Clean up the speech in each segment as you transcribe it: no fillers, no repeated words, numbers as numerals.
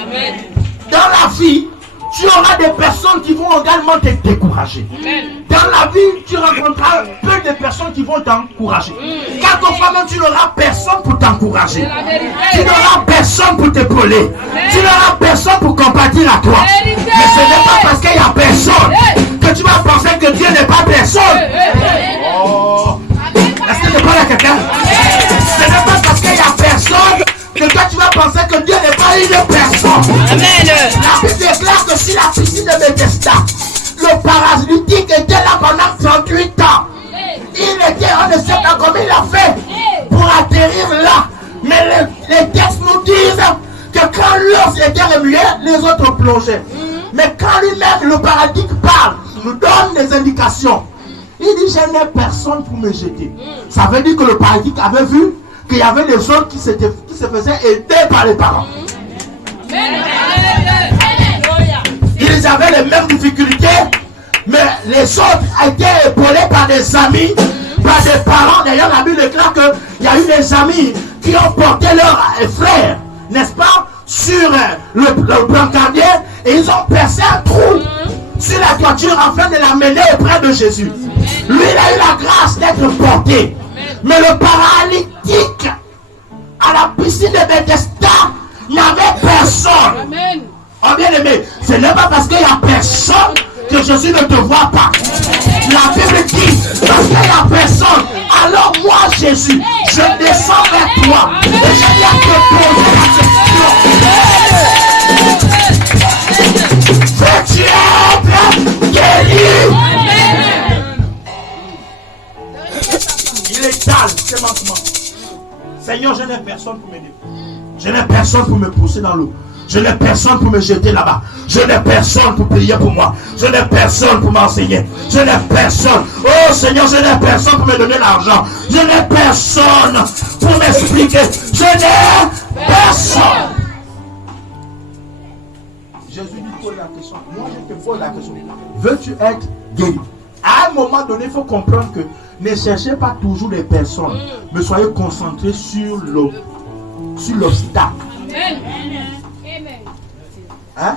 Alléluia. Dans la vie, tu auras des personnes qui vont également te décourager. Dans la vie, tu rencontreras peu de personnes qui vont t'encourager. Quelquefois même, tu n'auras personne pour t'encourager. Tu n'auras personne pour t'épauler. Tu n'auras personne pour compatir à toi. Mais ce n'est pas parce qu'il n'y a personne que tu vas penser que Dieu n'est pas personne. Est-ce que je parle à quelqu'un? Ce n'est pas parce qu'il n'y a personne que toi tu vas penser que Dieu n'est pas une personne. Amen. La Bible déclare que si la piscine de Bethesda, le paralytique était là pendant 38 ans. Il était, on ne sait pas comment il a fait pour atterrir là. Mais les textes nous disent que quand l'os était remué, les autres plongeaient. Mais quand lui-même, le paralytique parle, nous donne des indications. Il dit, je n'ai personne pour me jeter. Ça veut dire que le paralytique avait vu qu'il y avait des autres qui se faisaient aider par les parents. Ils avaient les mêmes difficultés, mais les autres étaient épaulés par des amis, par des parents. D'ailleurs, la Bible déclare qu'il y a eu des amis qui ont porté leurs frères, n'est-ce pas, sur le brancardier, et ils ont percé un trou sur la toiture afin de l'amener auprès de Jésus. Lui, il a eu la grâce d'être porté. Mais le paralytique à la piscine de Bethesda, il n'y avait personne. Oh bien aimé, ce n'est pas parce qu'il n'y a personne que Jésus ne te voit pas. La Bible dit, parce qu'il n'y a personne, alors moi Jésus, je descends vers toi et je viens te poser la question. Veux-tu être guéri? Il est calme, c'est maintenant. Seigneur, je n'ai personne pour m'aider. Je n'ai personne pour me pousser dans l'eau. Je n'ai personne pour me jeter là-bas. Je n'ai personne pour prier pour moi. Je n'ai personne pour m'enseigner. Je n'ai personne. Oh Seigneur, je n'ai personne pour me donner l'argent. Je n'ai personne pour m'expliquer. Je n'ai personne. Jésus lui pose la question. Moi, je te pose la question. Veux-tu être guéri? À un moment donné, il faut comprendre que ne cherchez pas toujours les personnes, mais soyez concentrés sur l'obstacle. Hein?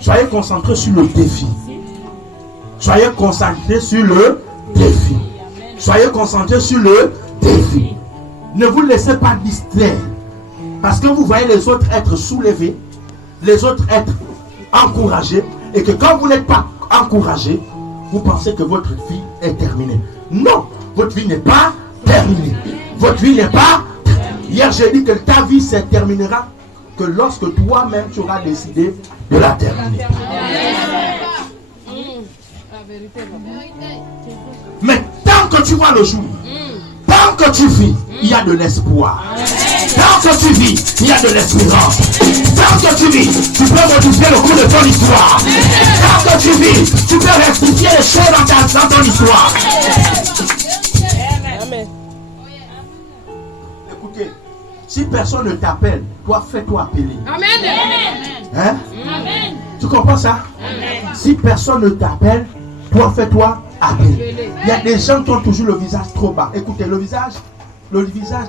Soyez concentrés sur le défi. Soyez concentrés sur le défi. Soyez concentrés sur le défi. Ne vous laissez pas distraire. Parce que vous voyez les autres être soulevés, les autres être encouragés, et que quand vous n'êtes pas encouragés, vous pensez que votre vie est terminée. Non, votre vie n'est pas terminée. Votre vie n'est pas terminée. Hier, j'ai dit que ta vie se terminera que lorsque toi-même tu auras décidé de la terminer. Mais tant que tu vois le jour, tant que tu vis, il y a de l'espoir. Tant que tu vis, il y a de l'espérance. Tant que tu vis, tu peux modifier le cours de ton histoire. Tant que tu vis, tu peux rectifier les choses dans ton histoire. Amen. Écoutez, si personne ne t'appelle, toi fais-toi appeler. Amen. Hein? Amen. Tu comprends ça? Amen. Si personne ne t'appelle, toi fais-toi appeler. Il y a des gens qui ont toujours le visage trop bas. Écoutez, le visage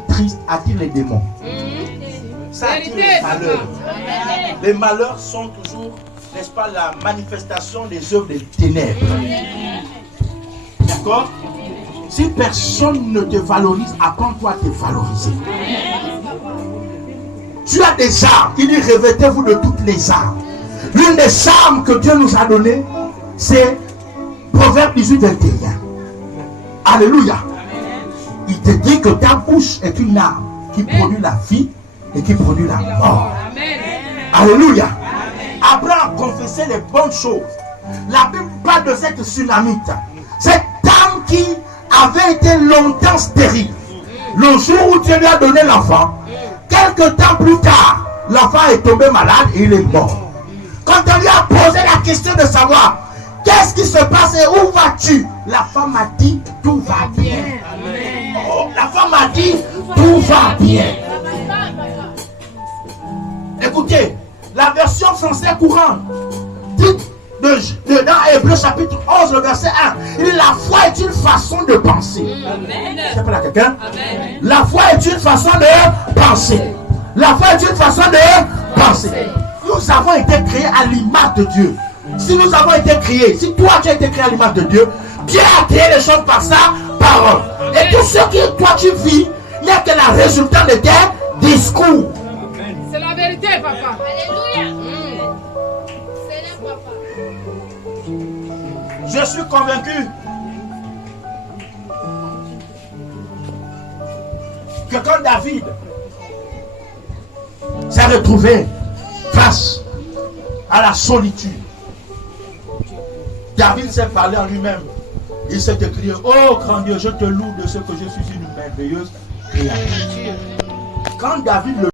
triste attire les démons. Ça attire les malheurs. Les malheurs sont toujours, n'est-ce pas, la manifestation des œuvres des ténèbres. D'accord? Si personne ne te valorise, apprends-toi à te valoriser. Tu as des armes. Il dit, revêtez-vous de toutes les armes. L'une des armes que Dieu nous a données, c'est Proverbe 18, 21. Alléluia. Il te dit que ta bouche est une arme qui produit la vie et qui produit la mort. Alléluia. Apprends à confesser les bonnes choses. La Bible parle de cette tsunamite. Cette dame qui avait été longtemps stérile. Le jour où Dieu lui a donné l'enfant, quelques temps plus tard, l'enfant est tombé malade et il est mort. Quand on lui a posé la question de savoir qu'est-ce qui se passe et où vas-tu, la femme a dit tout va bien. Oh, la femme a dit tout va bien. Écoutez, la version française courante dit dans Hébreux chapitre 11, le verset 1, il dit la foi est une façon de penser. C'est pas là quelqu'un? La foi est une façon de penser. La foi est une façon de penser. pensée. Nous avons été créés à l'image de Dieu. Si nous avons été créés, si toi tu as été créé à l'image de Dieu, Dieu a créé les choses par sa parole. Et tout ce que toi tu vis n'est que le résultat de tes discours. C'est la vérité, papa. Alléluia. C'est le papa. Je suis convaincu que quand David s'est retrouvé face à la solitude, David s'est parlé en lui-même. Il s'est écrié: oh grand Dieu, je te loue de ce que je suis une merveilleuse créature. Quand David le